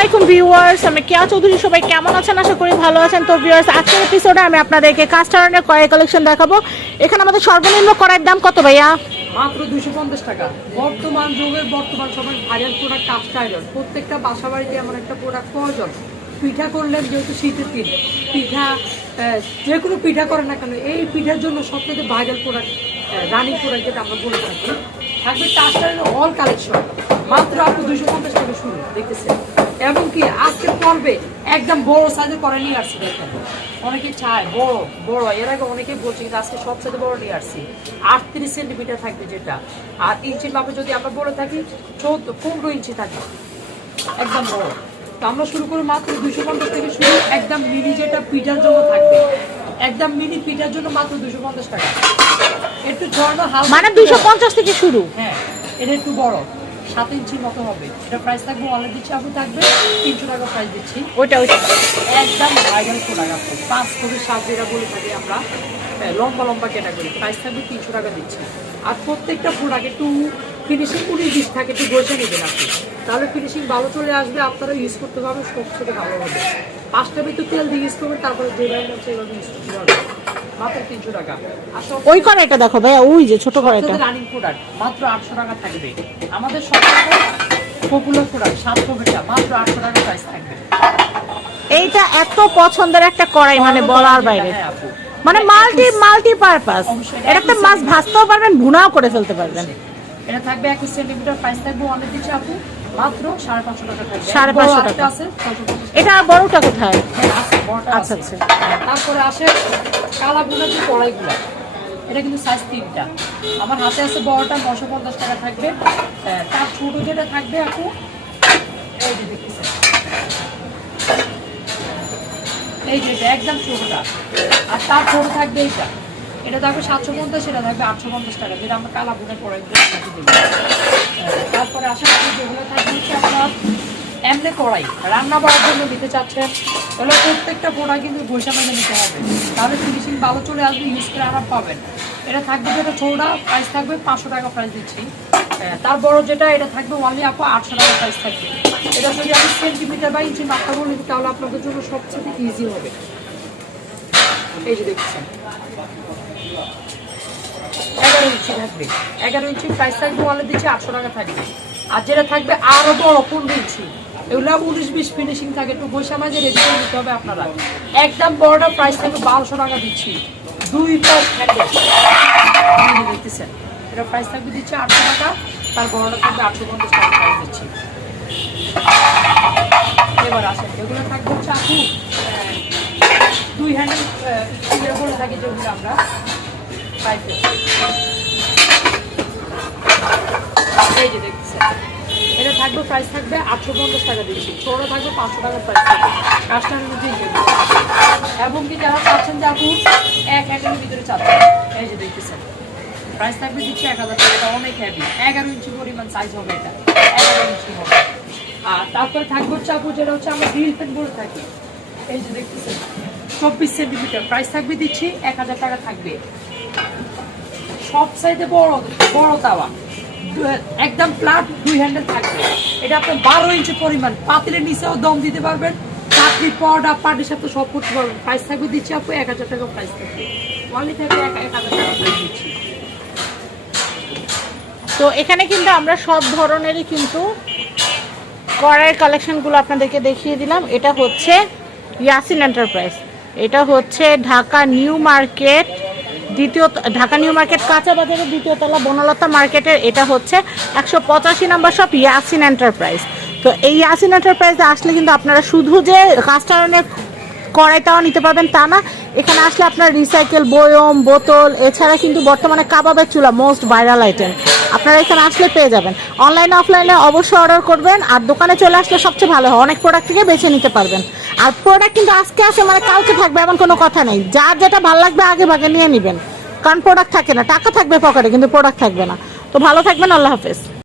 আলাইকুম ভিউয়ার্স, আমি কেয়া চৌধুরী। সবাই কেমন আছেন? আশা করি ভালো আছেন। তো ভিউয়ার্স, আজকের এপিসোডে আমি আপনাদেরকে কাস্ট আয়রনের কড়াই কালেকশন দেখাবো। এখানে আমাদের সর্বনিম্ন কড়াইয়ের দাম কত ভাইয়া? মাত্র 250 টাকা। বর্তমান যুগের সবাই ভাইরাল প্রোডাক্ট কাস্ট আয়রন। প্রত্যেকটা বাসা বাড়িতে এমন একটা প্রোডাক্ট প্রয়োজন। পিঠা করলেন, যেহেতু শীতের দিন, পিঠা যে কোনো পিঠা করেন না কেন, এই পিঠার জন্য সবথেকে ভাইরাল প্রোডাক্ট, রানিং প্রোডাক্ট যেটা আমরা বলে থাকি, থাকবে কাস্ট আয়রন অল কালেকশন। মাত্র আপনি 250 টাকা শুরু দেখতেছেন। এবং কি আজকের পর্বে একদম বড় সাইজের করে নিয়ে আসছি। দেখেন, অনেকে চায় বড় বড়, এর আগে অনেকেই বলছে, কিন্তু আজকে সবচেয়ে বড় নিয়ে আসছি। 38 সেন্টিমিটার থাকবে যেটা, আর ইঞ্চির মাপে যদি আমরা বলে থাকি 15 ইঞ্চি থাকবে, একদম বড়। তো আমরা শুরু করি মাত্র 250 থেকে শুরু। একদম মিনি যেটা পিঠার জন্য থাকবে, একদম মিনি পিঠার জন্য মাত্র 250 টাকা। একটু ঝর্ণা হালকা, মানে 250 থেকে শুরু। হ্যাঁ, এটা একটু বড়, 7 ইঞ্চির মতো হবে। এটা প্রাইস থাকবে অলরেডি চাবু থাকবে 300 টাকা প্রাইস দিচ্ছি। ওইটা একদম ভাইরাল প্রোডাক্ট আছে, 5 করে 7 যেটা বলে থাকি আমরা, লম্বা লম্বা ক্যাটাগরি। প্রাইস থাকবে 300 টাকা দিচ্ছি। আর প্রত্যেকটা প্রোডাক্ট একটু ফিনিশিং 19-20 থাকে, একটু বসে নেবেন আপনি, তাহলে ফিনিশিং ভালো চলে আসবে। আপনারা ইউজ করতে পারবেন, সবচেয়ে ভালো হবে। 5টা ভিতর তেল দিয়ে ইউজ করবেন, তারপরে যে ব্র্যান্ড আছে এভাবে ইউজ করতে পারবেন। মাত্র 300 টাকা। ওই কড়াইটা দেখো ভাইয়া, ওই যে ছোট কড়াইটা, রানিং প্রোডাক্ট মাত্র 800 টাকা থাকবে। আমাদের সবথেকে পপুলার প্রোডাক্ট 700 টাকা, মাত্র 800 টাকা প্রাইস থাকবে। এইটা এত পছন্দের একটা কড়াই, মানে বলার বাইরে। হ্যাঁ আপু, মানে মাল্টি পারপাস। এটাতে মাছ ভাজতেও পারবেন, ভুনাও করে ফেলতে পারবেন। এটা থাকবে 21 সেন্টিমিটার। প্রাইস থাকবে অনেক দিচ্ছে আপু, মাত্র 550 টাকা থাকবে। 550 টাকা আছে। এটা বড়টা কোথায়? আচ্ছা আচ্ছা। তারপরে আসে কালা বুনা যে কড়াইগুলো, এটা কিন্তু সাইজ 3টা। আমার হাতে আছে বড়টা, 950 টাকা থাকবে। তার ছোট যেটা থাকবে আপু, এই যে দেখতেছেন, এই যে এটা একদম ছোটটা। আর তার ছোট থাকবে এইটা, এটা থাকবে 750, সেটা থাকবে 850 টাকা, যেটা আমরা কালা বুনের কড়াইগুলো দেবো। তারপরে আসা করি যেগুলো থাকবে হচ্ছে আপনার এমনি কড়াই রান্না করার জন্য নিতে চাচ্ছেন, তাহলে প্রত্যেকটা কড়াই কিন্তু বৈশা মেজে নিতে হবে, তাহলে ফিনিশিং ভালো চলে আসবে, ইউজ করে আরাম পাবেন। এটা থাকবে যেটা ছোটা, প্রাইস থাকবে 500 টাকা প্রাইস দিচ্ছি। তার বড় যেটা, এটা থাকবে অনলি আপু 800 টাকা প্রাইস থাকবে। এটা যদি আমি সেন্টিমিটার বা ইঞ্চি মাপটা বলি, তাহলে আপনাদের জন্য সবচেয়ে ইজি হবে। এই যে দেখছেন 11 ইঞ্চি থাকবে, 11 ইঞ্চি প্রাইস থাকবে অনলি দিচ্ছি 800 টাকা থাকবে। আর যেটা থাকবে আরো বড় 15 ইঞ্চি, এগুলো 19-20 ফিনিশিং থাকে, একটু বৈশা মাঝে রেডি করে নিতে হবে আপনারা। একদম বড়টা প্রাইস থাকবে 1200 টাকা দিচ্ছি। 2 পাঁচ হ্যান্ডেল দেখতেছেন, এটা প্রাইস থাকবে দিচ্ছে 800 টাকা। তার বড়টা থাকবে 850 টাকা প্রাইস দিচ্ছি। এবার আসেন, এগুলো থাকবে হচ্ছে আপু 2 হ্যান্ডেল স্টিলের বলে থাকি, যেগুলো আমরা পাইপে। এই যে দেখতেছেন, এটা থাকবে প্রাইস থাকবে 850 টাকা দিচ্ছি। ছোটো থাকবে 500 টাকার প্রাইস থাকবে কাস্টমারের মধ্যে। এবং কি যারা চাচ্ছেন যে আপু 1 হ্যান্ডেলের ভিতরে চাচ্ছেন, এই যে দেখতেছেন, প্রাইস থাকবে দিচ্ছি 1000 টাকা। এটা অনেক হেভি, 11 ইঞ্চি পরিমাণ সাইজ হবে, এটা 11 ইঞ্চি হবে। আর তারপরে থাকবে হচ্ছে আপু যেটা হচ্ছে আমরা গ্রিল পেন বলে থাকি, এই যে দেখতেছেন 24 সেন্টিমিটার। প্রাইস থাকবে দিচ্ছি 1000 টাকা থাকবে। সব সাইডে বড় বড় তাওয়া, একদম ফ্ল্যাট 2 হ্যান্ডেল থাকবে। এটা আপনার 12 ইঞ্চি পরিমাণ, পাতিলের নিচেও দম দিতে পারবেন, চাকরি পরোটা পাটির সাথে সব করতে পারবেন। প্রাইস থাকবে দিচ্ছি আপু 1000 টাকা প্রাইস থাকবে। ওয়ালি থাকবে 1000 টাকা প্রাইস দিচ্ছি। তো এখানে কিন্তু আমরা সব ধরনেরই কিন্তু কড়াইয়ের কালেকশনগুলো আপনাদেরকে দেখিয়ে দিলাম। এটা হচ্ছে ইয়াসিন এন্টারপ্রাইজ, এটা হচ্ছে Dhaka new market Dhaka new market কাঁচা বাজারের 2য় তলা বনলতা মার্কেটের। এটা হচ্ছে 185 নম্বর শপ ইয়াসিন এন্টারপ্রাইজ। তো এই ইয়াসিন এন্টারপ্রাইজে আসলে কিন্তু আপনারা শুধু যে কাস্ট আয়রনের কড়াইটাও নিতে পারবেন তা না, এখানে আসলে আপনার রিসাইকেল বয়ম বোতল, এছাড়া কিন্তু বর্তমানে কাবাবের চুলা মোস্ট ভাইরাল আইটেম আপনারা এখানে আসলে পেয়ে যাবেন। অনলাইনে অফলাইনে অবশ্যই অর্ডার করবেন, আর দোকানে চলে আসলে সবচেয়ে ভালো হয়, অনেক প্রোডাক্ট থেকে বেছে নিতে পারবেন। আর প্রোডাক্ট কিন্তু আজকে আসে মানে কালকে থাকবে এমন কোনো কথা নেই, যার যেটা ভালো লাগবে আগে ভাগে নিয়ে নেবেন, কারণ প্রোডাক্ট থাকে না, টাকা থাকবে পকেটে কিন্তু প্রোডাক্ট থাকবে না। তো ভালো থাকবেন, আল্লাহ হাফেজ।